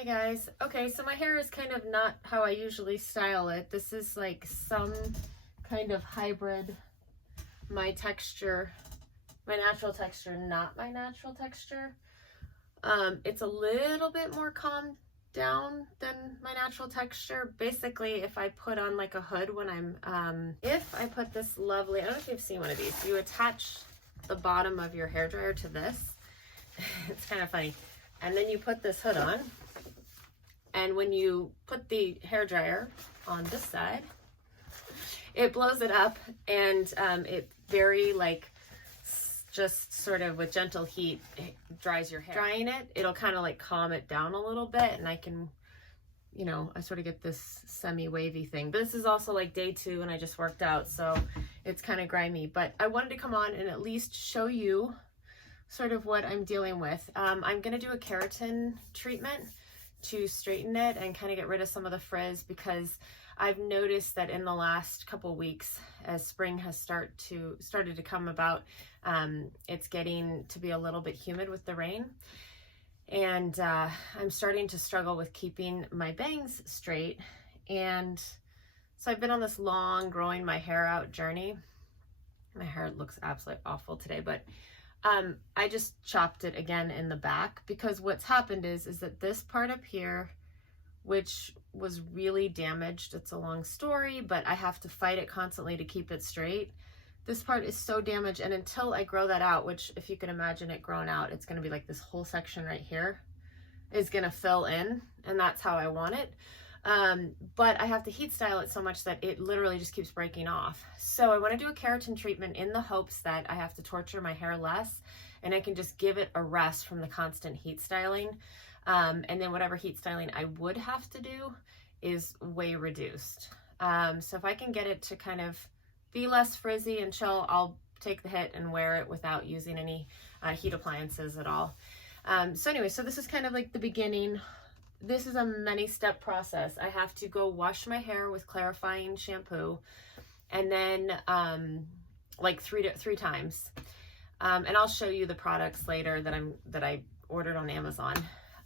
Hey guys. Okay, so my hair is kind of not how I usually style it. This is like some kind of hybrid. My texture, my natural texture, not my natural texture. It's a little bit more calmed down than my natural texture. Basically, if I put on like a hood when I'm, if I put this lovely, I don't know if you've seen one of these, you attach the bottom of your hairdryer to this. It's kind of funny. And then you put this hood on. And when you put the hairdryer on this side, it blows it up, and it very like just sort of with gentle heat, it dries your hair. Drying it, it'll kind of like calm it down a little bit, and I can, you know, I sort of get this semi-wavy thing. But this is also like day 2 and I just worked out, so it's kind of grimy. But I wanted to come on and at least show you sort of what I'm dealing with. I'm going to do a keratin treatment to straighten it and kind of get rid of some of the frizz, because I've noticed that in the last couple weeks, as spring has started to come about, it's getting to be a little bit humid with the rain, and I'm starting to struggle with keeping my bangs straight. And so I've been on this long growing my hair out journey. My hair looks absolutely awful today, but I just chopped it again in the back, because what's happened is that this part up here, which was really damaged, it's a long story, but I have to fight it constantly to keep it straight. This part is so damaged, and until I grow that out, which if you can imagine it grown out, it's going to be like this whole section right here is going to fill in, and that's how I want it. But I have to heat style it so much that it literally just keeps breaking off. So I want to do a keratin treatment in the hopes that I have to torture my hair less, and I can just give it a rest from the constant heat styling. And then whatever heat styling I would have to do is way reduced. So if I can get it to kind of be less frizzy and chill, I'll take the hit and wear it without using any heat appliances at all. So anyway, so this is kind of like the beginning. This is a many-step process. I have to go wash my hair with clarifying shampoo, and then like three times. And I'll show you the products later that I ordered on Amazon.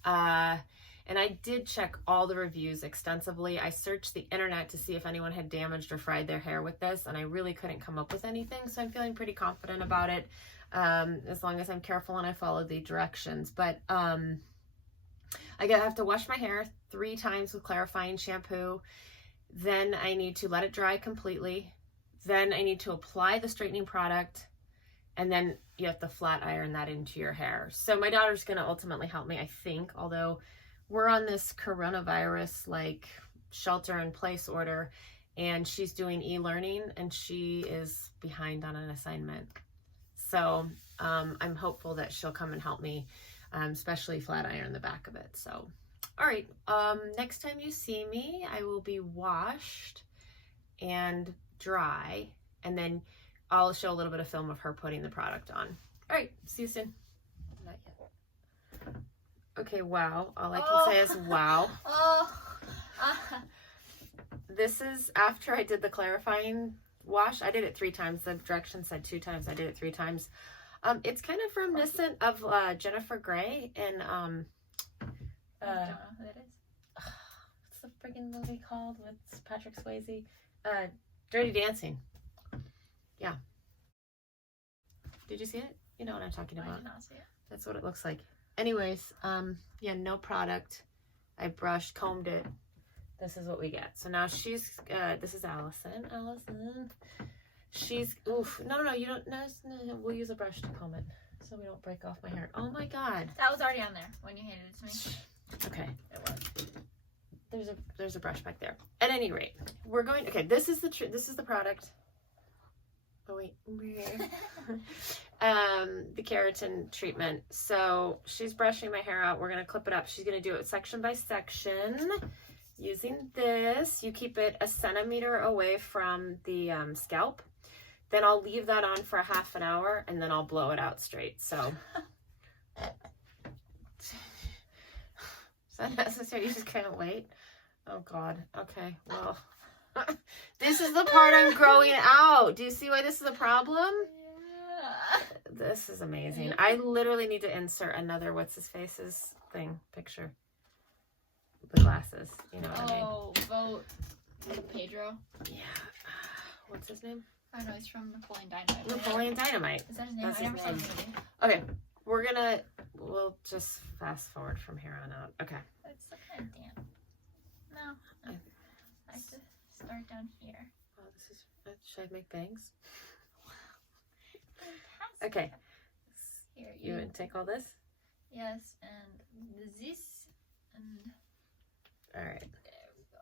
And I did check all the reviews extensively. I searched the internet to see if anyone had damaged or fried their hair with this, and I really couldn't come up with anything. So I'm feeling pretty confident about it, as long as I'm careful and I follow the directions. But I have to wash my hair 3 times with clarifying shampoo. Then I need to let it dry completely. Then I need to apply the straightening product, and then you have to flat iron that into your hair. So my daughter's going to ultimately help me, I think, although we're on this coronavirus like shelter in place order, and she's doing e-learning and she is behind on an assignment. So I'm hopeful that she'll come and help me, especially flat iron the back of it. So, all right, next time you see me, I will be washed and dry, and then I'll show a little bit of film of her putting the product on. All right, see you soon. Not yet. Okay, wow. All I can say is wow. This is after I did the clarifying wash. I did it 3 times. The directions said 2 times. I did it 3 times. It's kind of reminiscent of Jennifer Grey in I don't know who that is. What's the friggin' movie called with Patrick Swayze? Dirty Dancing. Yeah. Did you see it? You know what I'm talking about. I did not see it. That's what it looks like. Anyways, yeah, no product. I brushed, combed it. This is what we get. So now she's, this is Allison. She's, oof, no, you don't, no, we'll use a brush to comb it so we don't break off my hair. Oh my God. That was already on there when you handed it to me. Okay. It was. There's a brush back there. At any rate, we're going, okay, this is the product. Oh wait. The keratin treatment. So she's brushing my hair out. We're going to clip it up. She's going to do it section by section using this. You keep it 1 centimeter away from the scalp. Then I'll leave that on for a half an hour, and then I'll blow it out straight. So is that necessary? You just can't wait. Oh God. Okay. Well, this is the part I'm growing out. Do you see why this is a problem? Yeah. This is amazing. I literally need to insert another what's his face's picture. the glasses. You know what I mean? Oh, vote Pedro. Yeah. What's his name? I know he's from Napoleon Dynamite. Napoleon Dynamite. Is that his name? That's I never his saw the name. movie. Okay, we'll just fast forward from here on out. Okay. It's so kind of damp. No. I have to start down here. Oh, this is. Should I make bangs? Fantastic. Okay. Here, You want to take all this? Yes, and this, and All right. there we go.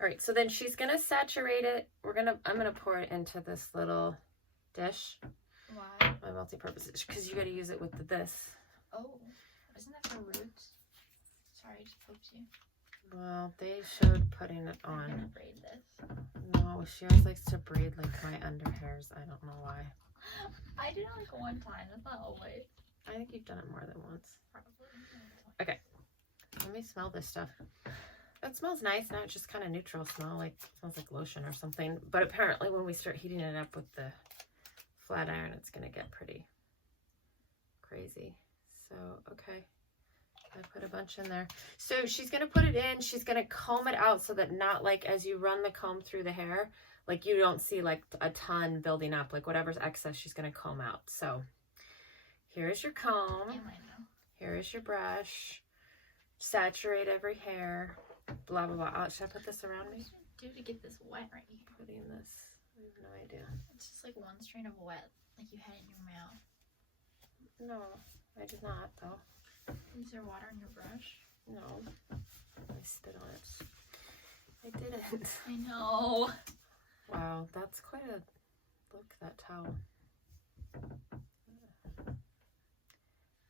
All right. So then she's gonna saturate it. I'm gonna pour it into this little dish. Why? My multi-purpose dish, because you got to use it with this. Oh, isn't that for roots? Sorry, I just poked you. Well, they showed putting it I'm gonna on. braid this. No, she always likes to braid like my under hairs. I don't know why. I did it like one time. That's not always. I think you've done it more than once. Probably. Let me smell this stuff. It smells nice. Now it's just kind of neutral smell, like smells like lotion or something. But apparently when we start heating it up with the flat iron, it's gonna get pretty crazy. So, okay. I put a bunch in there. So she's gonna put it in, she's gonna comb it out so that not like as you run the comb through the hair, like you don't see like a ton building up, like whatever's excess she's gonna comb out. So here's your comb. Yeah, I know. Here is your brush. Saturate every hair. Blah, blah, blah. Should I put this around What me? should I do to get this wet right here? Putting this. I have no idea. It's just like one strain of wet, like you had it in your mouth. No, I did not, though. Is there water in your brush? No. I spit on it. I didn't. I know. Wow, that's quite a look, that towel.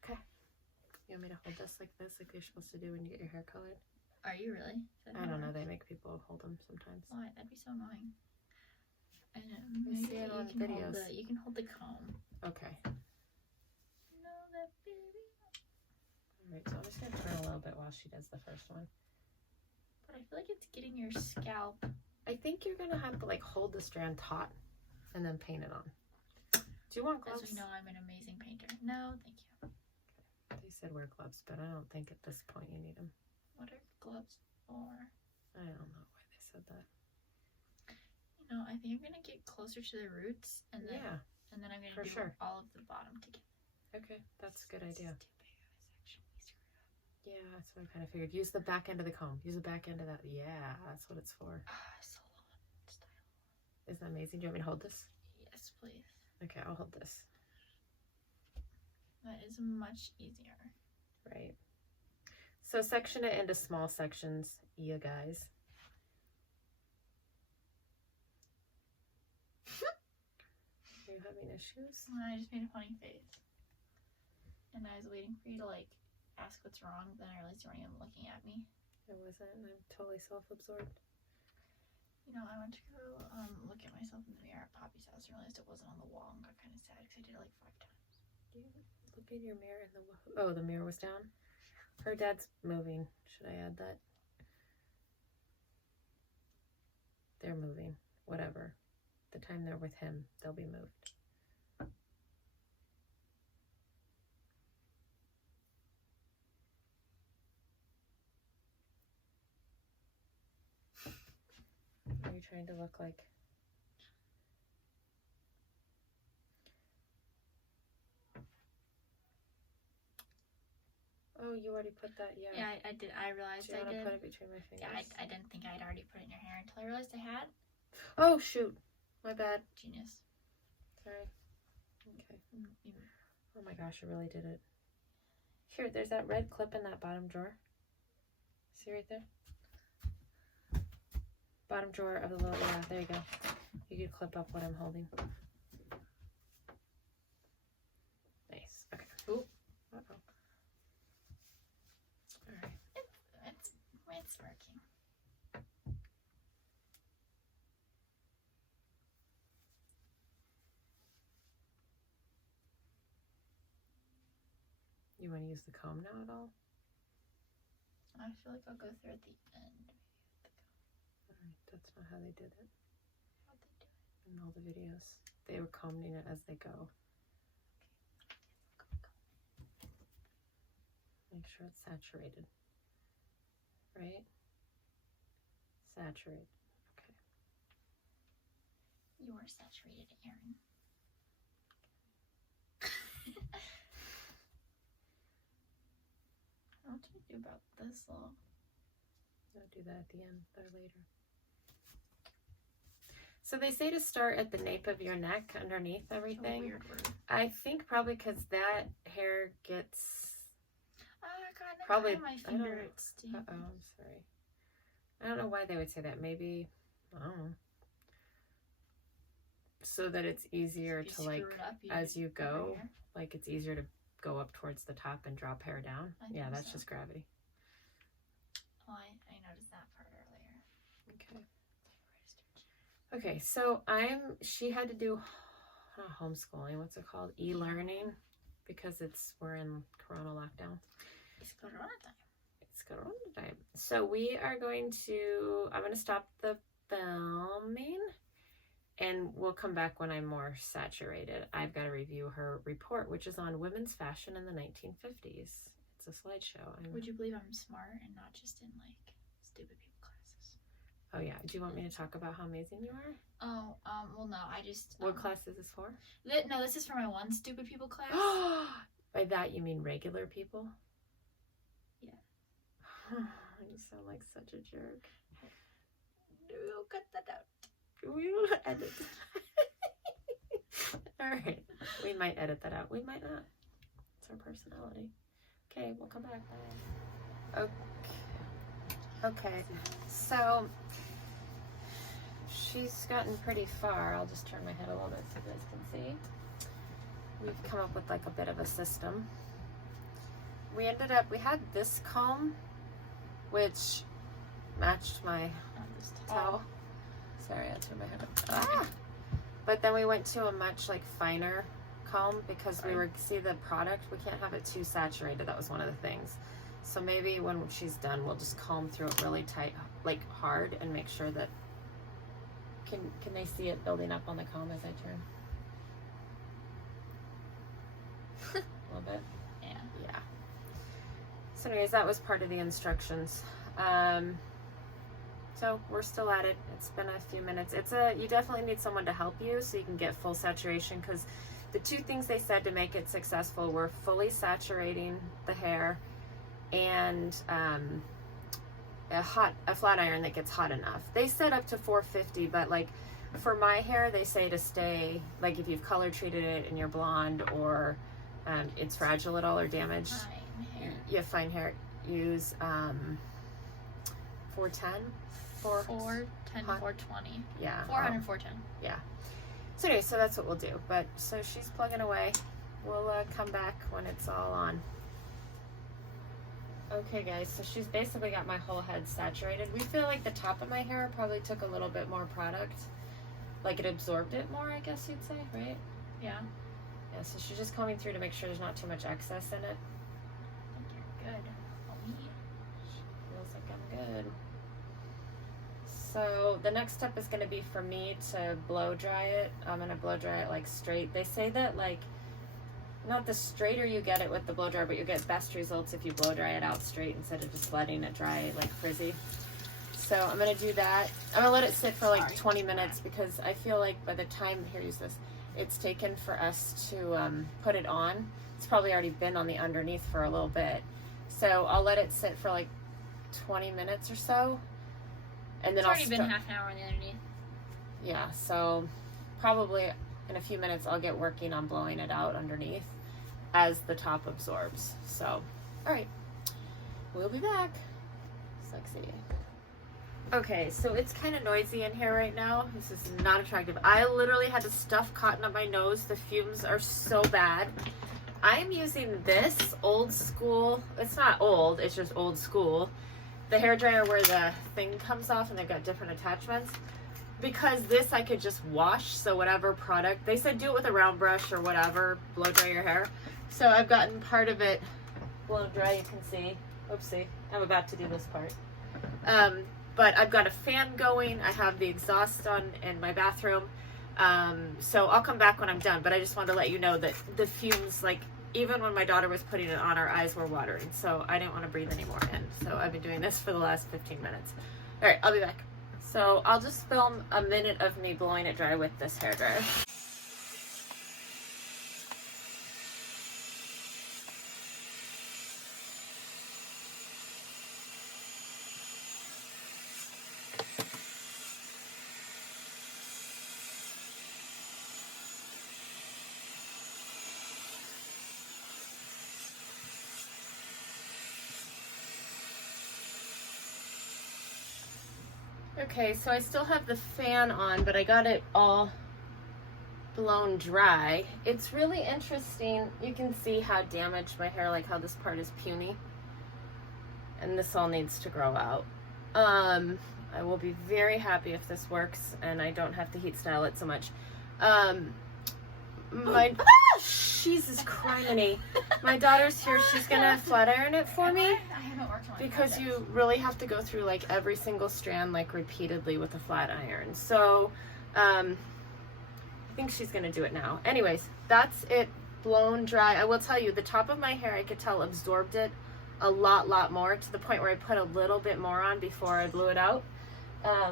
Okay. You want me to hold this like you're supposed to do when you get your hair colored? Are you really? I don't know. They make people hold them sometimes. Why? That'd be so annoying. And I see it on videos. You can hold the comb. Okay. No, that baby. All right, so I'm just going to turn a little bit while she does the first one. But I feel like it's getting your scalp. I think you're going to have to like hold the strand taut and then paint it on. Do you want gloves? As we know, I'm an amazing painter. No, thank you. They said wear gloves, but I don't think at this point you need them. What are gloves for? I don't know why they said that. You know, I think I'm gonna get closer to the roots, and then I'm gonna for do sure. all of the bottom together. Okay, that's a good idea. Yeah, that's what I kind of figured. Use the back end of the comb. Use the back end of that. Yeah, that's what it's for. Salon style. Isn't that amazing? Do you want me to hold this? Yes, please. Okay, I'll hold this. That is much easier. Right. So section it into small sections, you guys. Are you having issues? I just made a funny face. And I was waiting for you to like ask what's wrong, then I realized you weren't even looking at me. I wasn't. I'm totally self-absorbed. You know, I went to go look at myself in the mirror at Poppy's house and realized it wasn't on the wall and got kind of sad because I did it like 5 times. Do you look in your mirror and the mirror was down? Her dad's moving. Should I add that? They're moving. Whatever. The time they're with him, they'll be moved. Are you trying to look like... Oh, you already put that, yeah. Yeah, I did. I realized Do you I want to did. put it between my fingers? Yeah, I didn't think I'd already put it in your hair until I realized I had. Oh, shoot. My bad. Genius. Sorry. Okay. Mm-hmm. Oh my gosh, I really did it. Here, there's that red clip in that bottom drawer. See right there? Bottom drawer of the little, yeah, there you go. You could clip up what I'm holding. Nice. Okay. Ooh. Uh-oh. Alright. It's working. You want to use the comb now at all? I feel like I'll go through at the end. Alright, that's not how they did it How'd they do it? in all the videos. They were combing it as they go. Make sure it's saturated. right? Saturate. Okay. You are saturated, Aaron. What do we do about this little? I'll do that at the end or later. So they say to start at the nape of your neck underneath everything. A weird word. I think probably because that hair gets God, probably my I don't finger. know. It's deep. I'm sorry. I don't know why they would say that. Maybe I don't know. So that it's easier You to like screw it up, as you put it go, here. like it's easier to go up towards the top and drop hair down. I Yeah, think that's so. just gravity. Oh, I noticed that part earlier. Okay. Okay, so she had to do not homeschooling, what's it called? E-learning, because we're in Corona lockdown. It's Corona time. It's Corona time. So I'm going to stop the filming and we'll come back when I'm more saturated. I've got to review her report, which is on women's fashion in the 1950s. It's a slideshow. Would you believe I'm smart and not just in like stupid people classes? Oh yeah. Do you want me to talk about how amazing you are? Oh, well no, I just What class is this for? No, this is for my one stupid people class. By that you mean regular people? Yeah. You sound like such a jerk. We'll cut that out. We'll edit that. Alright. We might edit that out. We might not. It's our personality. Okay, we'll come back. Bye. Okay. So she's gotten pretty far. I'll just turn my head a little bit so you guys can see. We've come up with like a bit of a system. We had this comb, which matched my towel. Sorry, I turned my head up. But then we went to a much like finer comb because see the product, we can't have it too saturated. That was one of the things. So maybe when she's done, we'll just comb through it really tight, like hard, and make sure that, can they see it building up on the comb as I turn? A little bit? Yeah. So anyways, that was part of the instructions. So we're still at it. It's been a few minutes. You definitely need someone to help you so you can get full saturation, because the two things they said to make it successful were fully saturating the hair and a flat iron that gets hot enough. They said up to 450, but like for my hair, they say to stay, like if you've color treated it and you're blonde or it's fragile at all or damaged, you have fine hair, use 410. 410, 420. Yeah. 400, 410. Yeah. So anyway, so that's what we'll do. But so she's plugging away. We'll come back when it's all on. Okay guys, so she's basically got my whole head saturated. We feel like the top of my hair probably took a little bit more product. Like it absorbed it more, I guess you'd say, right? Yeah. Yeah, so she's just combing through to make sure there's not too much excess in it. I think you're good. Feels like I'm good. So the next step is going to be for me to blow dry it. I'm going to blow dry it like straight. They say that like, not the straighter you get it with the blow dryer, but you get best results if you blow dry it out straight instead of just letting it dry like frizzy. So I'm going to do that. I'm going to let it sit for like 20 minutes because I feel like by the time, here, use this, it's taken for us to put it on. It's probably already been on the underneath for a little bit. So I'll let it sit for like 20 minutes or so. And then it's already been half an hour on the underneath. Yeah, so probably in a few minutes I'll get working on blowing it out underneath as the top absorbs. So, all right, we'll be back. Sexy. Okay, so it's kind of noisy in here right now. This is not attractive. I literally had to stuff cotton up my nose. The fumes are so bad. I'm using this old school. It's not old, it's just old school. The hairdryer where the thing comes off and they've got different attachments. Because this I could just wash, so whatever product, they said do it with a round brush or whatever, blow dry your hair. So I've gotten part of it blown dry, you can see. Oopsie, I'm about to do this part. But I've got a fan going, I have the exhaust on in my bathroom. So I'll come back when I'm done, but I just wanted to let you know that the fumes, like, even when my daughter was putting it on, our eyes were watering. So I didn't want to breathe anymore in. So I've been doing this for the last 15 minutes. All right, I'll be back. So I'll just film a minute of me blowing it dry with this hairdryer. Okay, so I still have the fan on, but I got it all blown dry. It's really interesting. You can see how damaged my hair, like how this part is puny. And this all needs to grow out. I will be very happy if this works and I don't have to heat style it so much. Jesus criminy. My daughter's here. She's gonna flat iron it for me. I haven't worked on my Because projects. you really have to go through like every single strand like repeatedly with a flat iron. So I think she's gonna do it now. Anyways, that's it blown dry. I will tell you, the top of my hair, I could tell absorbed it a lot more, to the point where I put a little bit more on before I blew it out.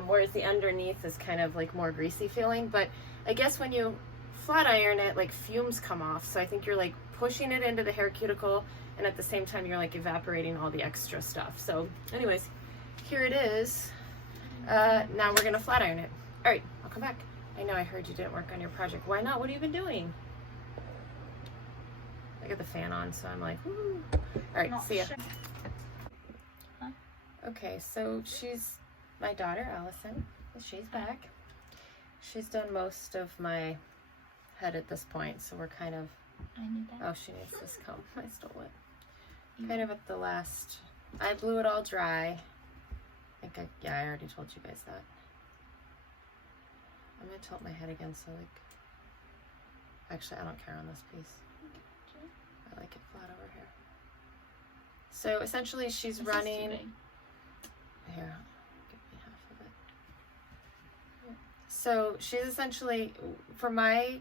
Whereas the underneath is kind of like more greasy feeling. But I guess when you flat iron it, like fumes come off. So I think you're like pushing it into the hair cuticle, and at the same time you're like evaporating all the extra stuff. So anyways, here it is. Now we're gonna flat iron it. All right, I'll come back. I know I heard you didn't work on your project. Why not? What have you been doing? I got the fan on, so I'm like, woo. All right, Not see ya. sure. Huh? Okay, so she's my daughter, Allison. She's back. She's done most of my head at this point, so we're kind of, I need that. oh, she needs this comb. I stole it. Kind of at the last, I blew it all dry. Yeah, I already told you guys that. I'm gonna tilt my head again, so like, actually I don't care on this piece. I like it flat over here. So essentially she's This is too running, big. here, give me half of it. So she's essentially, for my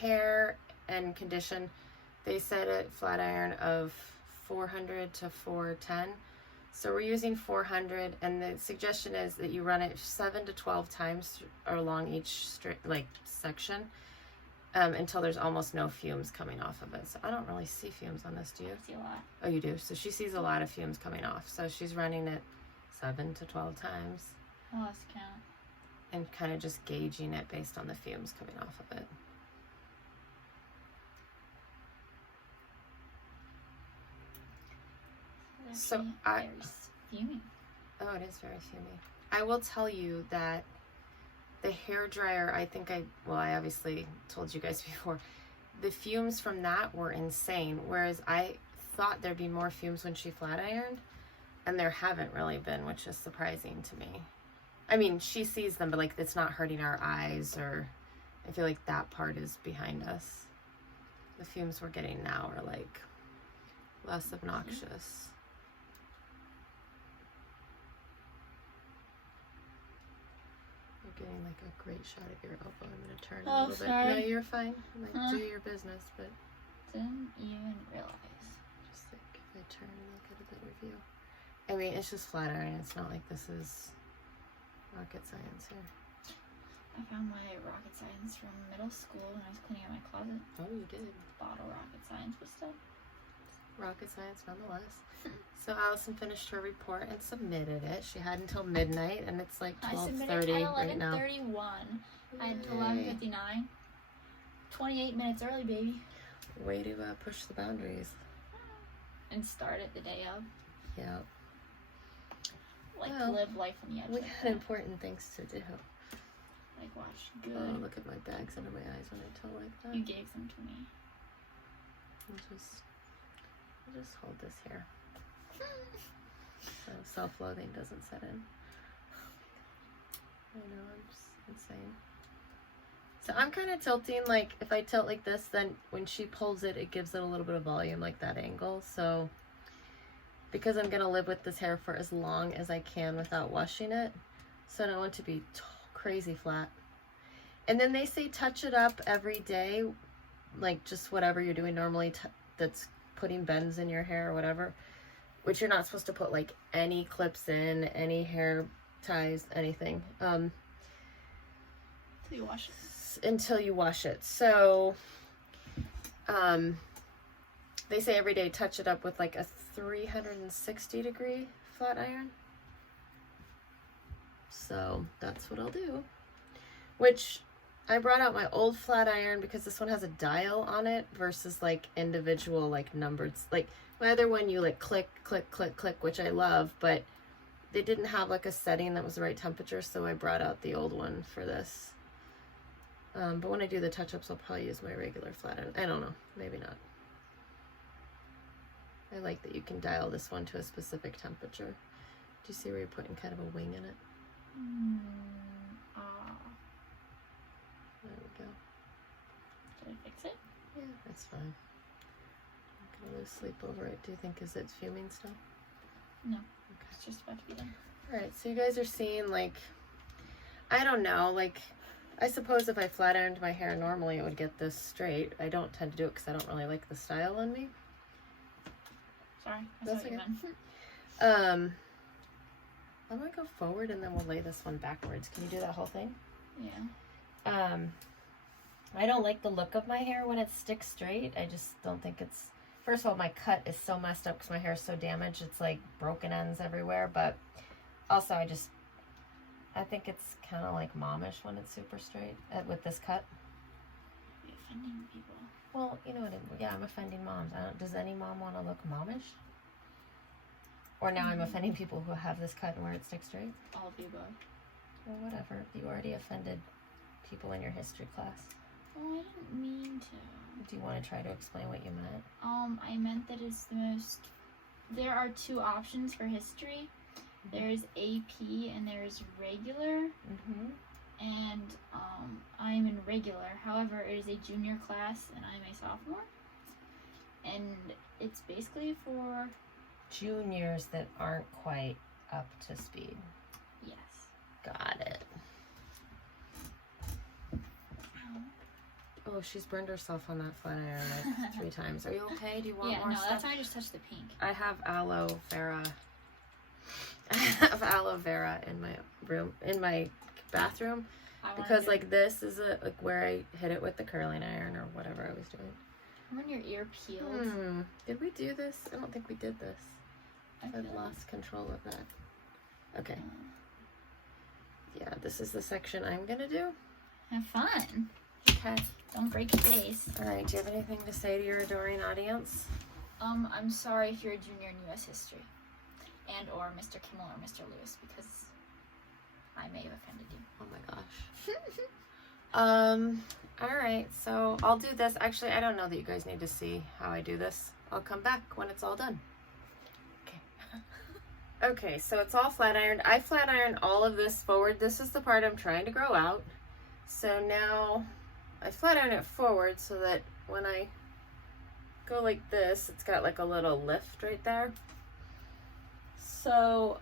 hair and condition, they said a flat iron of 400 to 410. So we're using 400, and the suggestion is that you run it 7 to 12 times along each section until there's almost no fumes coming off of it. So I don't really see fumes on this, do you? I see a lot. Oh, you do? So she sees a lot of fumes coming off. So she's running it 7 to 12 times I lost count. and kind of just gauging it based on the fumes coming off of it. So Actually I- very fuming. Oh, it is very fumy. I will tell you that the hair dryer, I obviously told you guys before, the fumes from that were insane. Whereas I thought there'd be more fumes when she flat ironed, and there haven't really been, which is surprising to me. I mean, she sees them, but like it's not hurting our eyes, or I feel like that part is behind us. The fumes we're getting now are like less obnoxious. You're getting like a great shot of your elbow. I'm gonna turn a Oh, little bit. sorry. No, you're fine. Like, Huh? do your business, but Didn't even realize. just like if I turn, you'll get a better view. I mean, it's just flat iron. It's not like this is rocket science here. I found my rocket science from middle school when I was cleaning out my closet. Oh, you did. Bottle rocket science was stuff. Rocket science nonetheless. So Allison finished her report and submitted it. She had until midnight, and it's like I submitted 12:30 at right now. 11:31. I had Yay. 11:59. 28 minutes early, baby. Way to push the boundaries. And start it the day of. Yeah. Like Well, live life on the edge. We like had that. important things to do. Like watch good. Oh, look at my bags under my eyes when I tell like that. You gave them to me. I'll just hold this here so self-loathing doesn't set in. I know, I'm just insane. So I'm kind of tilting, like if I tilt like this, then when she pulls it, it gives it a little bit of volume, like that angle. So because I'm gonna live with this hair for as long as I can without washing it, so I don't want it to be crazy flat. And then they say touch it up every day, like just whatever you're doing normally, that's putting bends in your hair or whatever, which you're not supposed to put like any clips in, any hair ties, anything. Until you wash it. Until you wash it. So, they say every day touch it up with like a 360-degree flat iron. So that's what I'll do. Which I brought out my old flat iron because this one has a dial on it versus like individual like numbered. Like my other one you like click, click, click, click, which I love, but they didn't have like a setting that was the right temperature, so I brought out the old one for this. But when I do the touch-ups, I'll probably use my regular flat iron. I don't know. Maybe not. I like that you can dial this one to a specific temperature. Do you see where you're putting kind of a wing in it? There we go. Did I fix it? Yeah, that's fine. I'm gonna lose sleep over it. Do you think is it fuming still? No. Okay. It's just about to be done. Alright, so you guys are seeing like, I don't know, like, I suppose if I flat ironed my hair normally it would get this straight. I don't tend to do it because I don't really like the style on me. Sorry, That's what you okay. meant. I'm gonna go forward and then we'll lay this one backwards. Can you do that whole thing? Yeah. I don't like the look of my hair when it sticks straight. I just don't think it's, first of all, my cut is so messed up because my hair is so damaged. It's like broken ends everywhere, but also I think it's kind of like momish when it's super straight with this cut. You're offending people. Well, you know what? Yeah, I'm offending moms. Does any mom want to look momish? Or now I'm offending people who have this cut and where it sticks straight? All of the above. Well, whatever. You already offended people in your history class. Oh, I didn't mean to. Do you want to try to explain what you meant? I meant that it's the most. There are two options for history. There's AP and there's regular. Mm-hmm. And I'm in regular. However, it is a junior class and I'm a sophomore. And it's basically for Juniors that aren't quite up to speed. yes. Got it. Oh, she's burned herself on that flat iron like 3 times. Are you okay? Do you want Yeah, more no, stuff? that's why I just touched the pink. I have aloe vera. I have aloe vera in my room, in my bathroom, because like this is like where I hit it with the curling iron or whatever I was doing. When your ear peeled. Did we do this? I don't think we did this. I've feel lost control of that. Okay. Yeah, this is the section I'm gonna do. Have fun. Okay. Don't break your face. All right. Do you have anything to say to your adoring audience? I'm sorry if you're a junior in U.S. history, and or Mr. Kimmel or Mr. Lewis, because I may have offended you. Oh my gosh. All right. So I'll do this. Actually, I don't know that you guys need to see how I do this. I'll come back when it's all done. Okay. Okay. So it's all flat ironed. I flat ironed all of this forward. This is the part I'm trying to grow out. So now I flat iron it forward so that when I go like this, it's got like a little lift right there. So,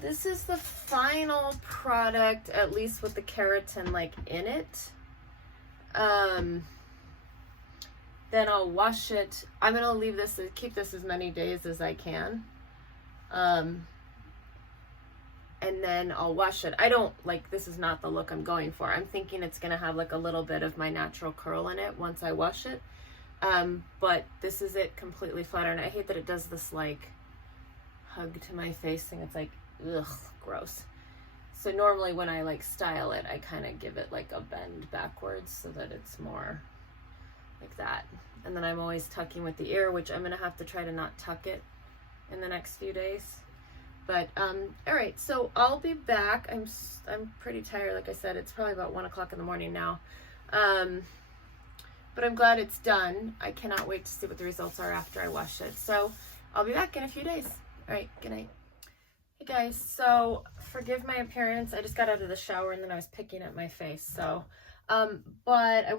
this is the final product, at least with the keratin like in it. Then I'll wash it. I'm gonna leave this, keep this as many days as I can. And then I'll wash it. I don't, like, this is not the look I'm going for. I'm thinking it's gonna have like a little bit of my natural curl in it once I wash it. But this is it completely flat iron. I hate that it does this like hug to my face thing. It's like, ugh, gross. So normally when I like style it, I kind of give it like a bend backwards so that it's more like that. And then I'm always tucking with the ear, which I'm gonna have to try to not tuck it in the next few days. But all right, so I'll be back. I'm pretty tired. Like I said, it's probably about 1 o'clock in the morning now. But I'm glad it's done. I cannot wait to see what the results are after I wash it. So I'll be back in a few days. All right, good night. Hey guys, so forgive my appearance. I just got out of the shower and then I was picking at my face. So, but I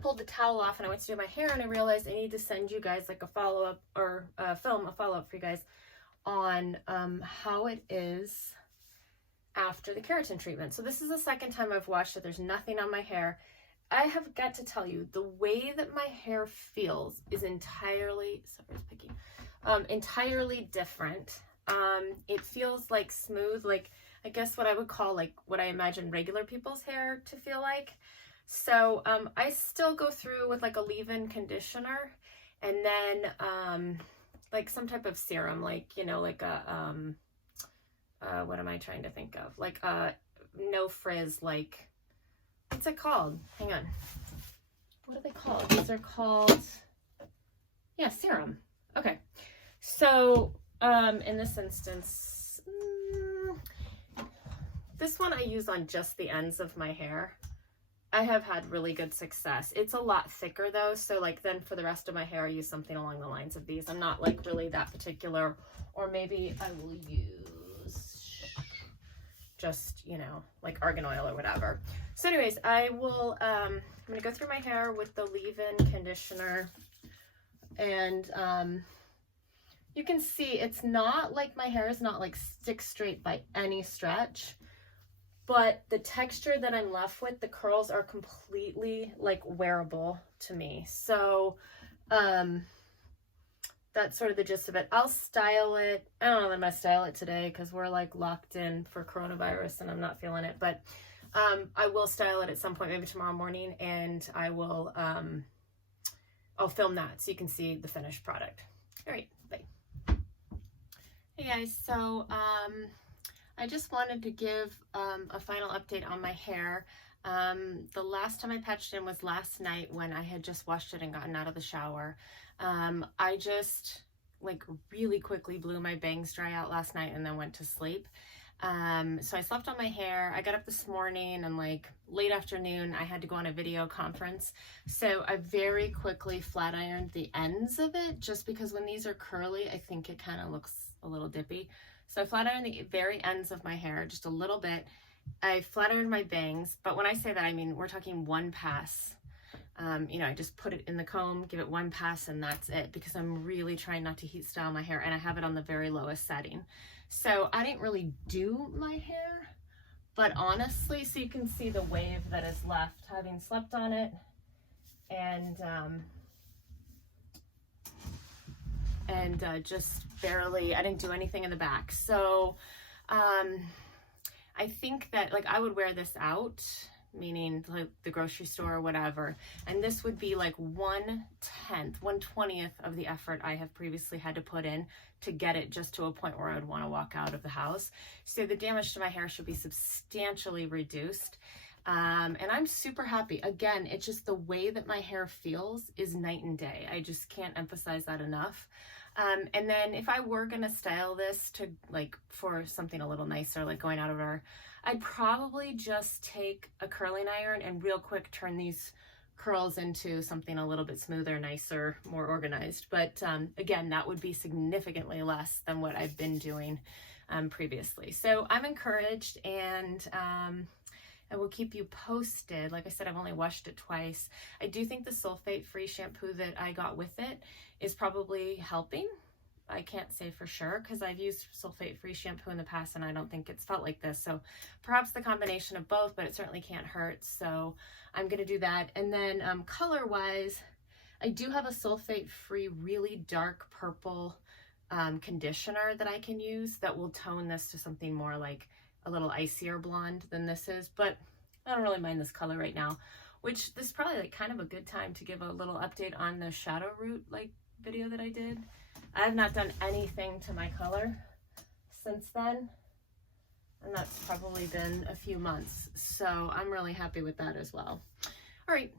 pulled the towel off and I went to do my hair and I realized I need to send you guys like a follow-up or film a follow-up for you guys on how it is after the keratin treatment. So this is the second time I've washed it. There's nothing on my hair. I have got to tell you, the way that my hair feels is entirely, entirely different. It feels like smooth, like I guess what I would call like what I imagine regular people's hair to feel like. So I still go through with like a leave-in conditioner and then like some type of serum, like, you know, like a, what am I trying to think of? Like a no frizz, like, what's it called? Hang on. What are they called? These are called, yeah, serum. Okay. So in this instance, this one I use on just the ends of my hair. I have had really good success. It's a lot thicker though, so like then for the rest of my hair I use something along the lines of these. I'm not like really that particular, or maybe I will use just, you know, like argan oil or whatever. So anyways, I will I'm gonna go through my hair with the leave-in conditioner, and you can see it's not like my hair is not like stick straight by any stretch. But the texture that I'm left with, the curls are completely like wearable to me. So that's sort of the gist of it. I'll style it. I don't know if I'm gonna style it today because we're like locked in for coronavirus and I'm not feeling it. But I will style it at some point, maybe tomorrow morning, and I will I'll film that so you can see the finished product. All right, bye. Hey guys, so I just wanted to give a final update on my hair. The last time I patched in was last night when I had just washed it and gotten out of the shower. I just like really quickly blew my bangs dry out last night and then went to sleep. So I slept on my hair. I got up this morning and like late afternoon I had to go on a video conference. So I very quickly flat ironed the ends of it just because when these are curly, I think it kind of looks a little dippy. So I flat ironed the very ends of my hair just a little bit. I flat ironed my bangs, but when I say that, I mean, we're talking one pass. You know, I just put it in the comb, give it one pass, and that's it, because I'm really trying not to heat style my hair, and I have it on the very lowest setting. So I didn't really do my hair, but honestly, so you can see the wave that is left, having slept on it, and just barely, I didn't do anything in the back. So I think that like I would wear this out, meaning like the grocery store or whatever, and this would be like 1/10, 1/20th of the effort I have previously had to put in to get it just to a point where I would want to walk out of the house. So the damage to my hair should be substantially reduced. And I'm super happy. Again, it's just the way that my hair feels is night and day. I just can't emphasize that enough. And then if I were gonna style this to like for something a little nicer, like going out of our, I'd probably just take a curling iron and real quick turn these curls into something a little bit smoother, nicer, more organized. But again, that would be significantly less than what I've been doing previously. So I'm encouraged, and I will keep you posted. Like I said, I've only washed it twice. I do think the sulfate-free shampoo that I got with it is probably helping. I can't say for sure because I've used sulfate-free shampoo in the past and I don't think it's felt like this. So perhaps the combination of both, but it certainly can't hurt. So I'm gonna do that. And then color-wise, I do have a sulfate-free, really dark purple conditioner that I can use that will tone this to something more like a little icier blonde than this is, but I don't really mind this color right now, which this is probably like kind of a good time to give a little update on the shadow root like video that I did. I have not done anything to my color since then, and that's probably been a few months, so I'm really happy with that as well. All right,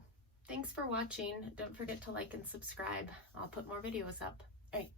thanks for watching. Don't forget to like and subscribe. I'll put more videos up. All right.